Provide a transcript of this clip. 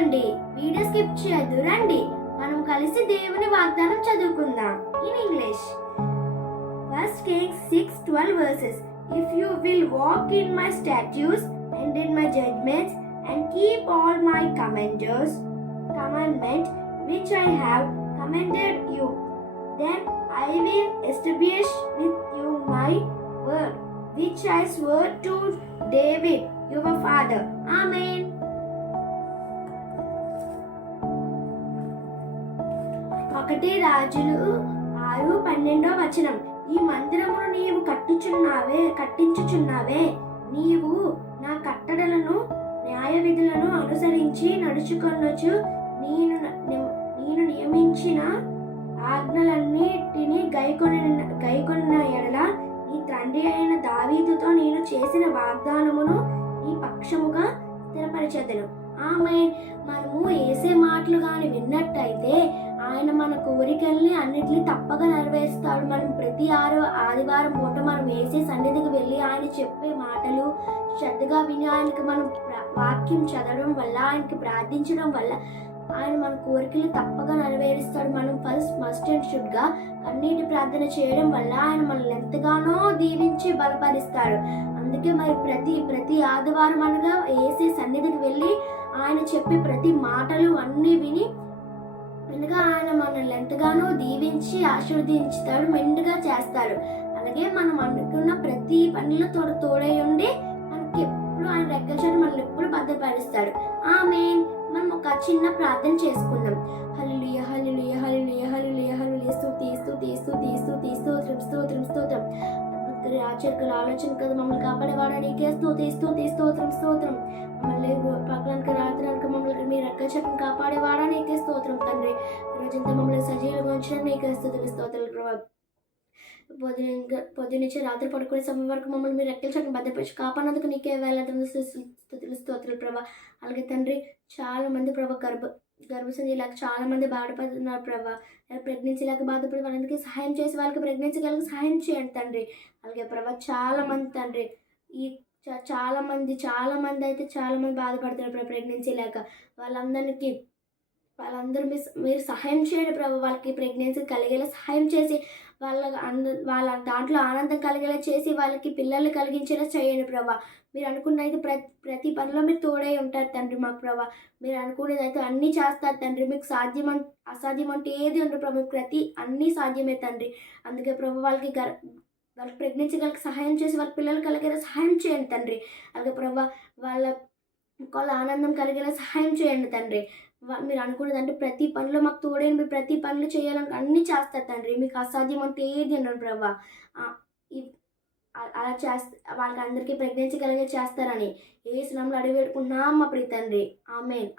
చూడండి, video skip చేయొద్దు. రండి మనం కలిసి దేవుని వాగ్దానం చదువుకుందాం. In English. 1 Kings 6:12 verses. If you will walk in my statutes and in my judgments and keep all my commandment which I have commanded you, then I will establish with you my word which I swore to David your father. Amen. 1 రాజులు 6:12 ఈ మందిరమును నీవు కట్టించుచున్నావే, నీవు నా కట్టడలను న్యాయ విధులను అనుసరించి నడుచుకొనొచ్చు నేను నియమించిన ఆజ్ఞలన్నిటినీ గైకొనిన ఎడల నీ తండ్రి అయిన దావీదుతో నేను చేసిన వాగ్దానమును నీ పక్షముగా స్థిరపరిచెదను. ఆమేన్. మనము యేసే మాటలు కానీ విన్నట్టయితే ఆయన మన కోరికల్ని అన్నిటినీ తప్పగా నెరవేరుస్తాడు. మనం ప్రతి ఆదివారం పూట మనం యేసే సన్నిధికి వెళ్ళి ఆయన చెప్పే మాటలు శ్రద్ధగా విని ఆయనకి మనం వాక్యం చదవడం వల్ల, ఆయనకి ప్రార్థించడం వల్ల ఆయన మన కోరికలు తప్పగా నెరవేరుస్తాడు. మనం మస్ట్ అండ్ షుడ్గా కన్నీటి ప్రార్థన చేయడం వల్ల ఆయన మనల్ని ఎంతగానో దీవించి బలపరుస్తాడు. అందుకే మరి ప్రతి ఆదివారం అనగా యేసే సన్నిధికి వెళ్ళి ఆయన చెప్పే ప్రతి మాటలు అన్నీ విని మెండుగా ఆయన మనల్ని ఎంతగానో దీవించి ఆశీర్వదించుతాడు, మెండుగా చేస్తాడు. అలాగే మనం అనుకున్న ప్రతి పనిలో తోడై ఉండి మనకి ఎప్పుడు ఆయన రెక్కల చాటు మనల్ని ఎప్పుడు భద్రపరుస్తాడు. ఆమేన్. మనం ఒక చిన్న ప్రార్థన చేసుకుందాం. హల్లెలూయా హల్లెలూయా హల్లెలూయా హల్లెలూయా హల్లెలూయా స్తోత్రం. ఆచరికల ఆలోచన కదా మమ్మల్ని కాపాడేవాడా నీకే స్తోత్రం. మమ్మల్ని పగలనక రాత్రనక మమ్మల్ని మీరు రెక్కల చాటును కాపాడేవాడా నీకే స్తోత్రం తండ్రి. రోజంతా మమ్మల్ని సజీవంగా ఉంచిన నీకే స్తోత్రాలు ప్రభావ. పొద్దునుంచి రాత్రి పడుకునే సమయం వరకు మమ్మల్ని మీరు రెక్కల చాటును భద్రపరిచి కాపాడినందుకు నీకే వేలాది స్తోత్రాలు ప్రభా. అలాగే తండ్రి చాలా మంది ప్రభా గర్భసంధి లేక చాలా మంది బాధపడుతున్నారు ప్రభా. ప్రెగ్నెన్సీ లేక బాధపడి వాళ్ళందరికీ సహాయం చేసి వాళ్ళకి ప్రెగ్నెన్సీ కలిగి సహాయం చేయండి తండ్రి. అలాగే ప్రభా చాలా మంది తండ్రి చాలా మంది అయితే చాలా మంది బాధపడుతున్నారు ప్రభా ప్రెగ్నెన్సీ లేక. వాళ్ళందరూ మీరు సహాయం చేయండి ప్రభా. వాళ్ళకి ప్రెగ్నెన్సీ కలిగేలా సహాయం చేసి వాళ్ళ దాంట్లో ఆనందం కలిగేలా చేసి వాళ్ళకి పిల్లల్ని కలిగించేలా చేయండి ప్రభా. మీరు అనుకున్నది ప్రతి పనిలో మీరు తోడై ఉంటారు తండ్రి మాకు ప్రభా. మీరు అనుకునేది అయితే అన్నీ చేస్తారు తండ్రి. మీకు అసాధ్యం అంటే ఏది ఉండదు ప్రభా. మీకు అన్నీ సాధ్యమే తండ్రి. అందుకే ప్రభా వాళ్ళకి ప్రెగ్నెన్సీ కలిగి సహాయం చేసి వాళ్ళ పిల్లలు కలిగేలా సహాయం చేయండి తండ్రి. అలాగే ప్రభా వాళ్ళ ఆనందం కలిగేలా సహాయం చేయండి తండ్రి. మీరు అనుకున్నది అంటే ప్రతి పనిలో మాకు తోడైన మీరు ప్రతి పనులు చేయాలని అన్నీ చేస్తారు తండ్రి. మీకు అసాధ్యం అంటే ఏది ఉండదు ప్రభా. అలా వాళ్ళకి అందరికీ ప్రెగ్నెన్సీ కలిగే చేస్తారని యేసు నామములో అడిగి పెట్టుకుంటున్నాం మా ప్రియ తండ్రి. ఆమేన్.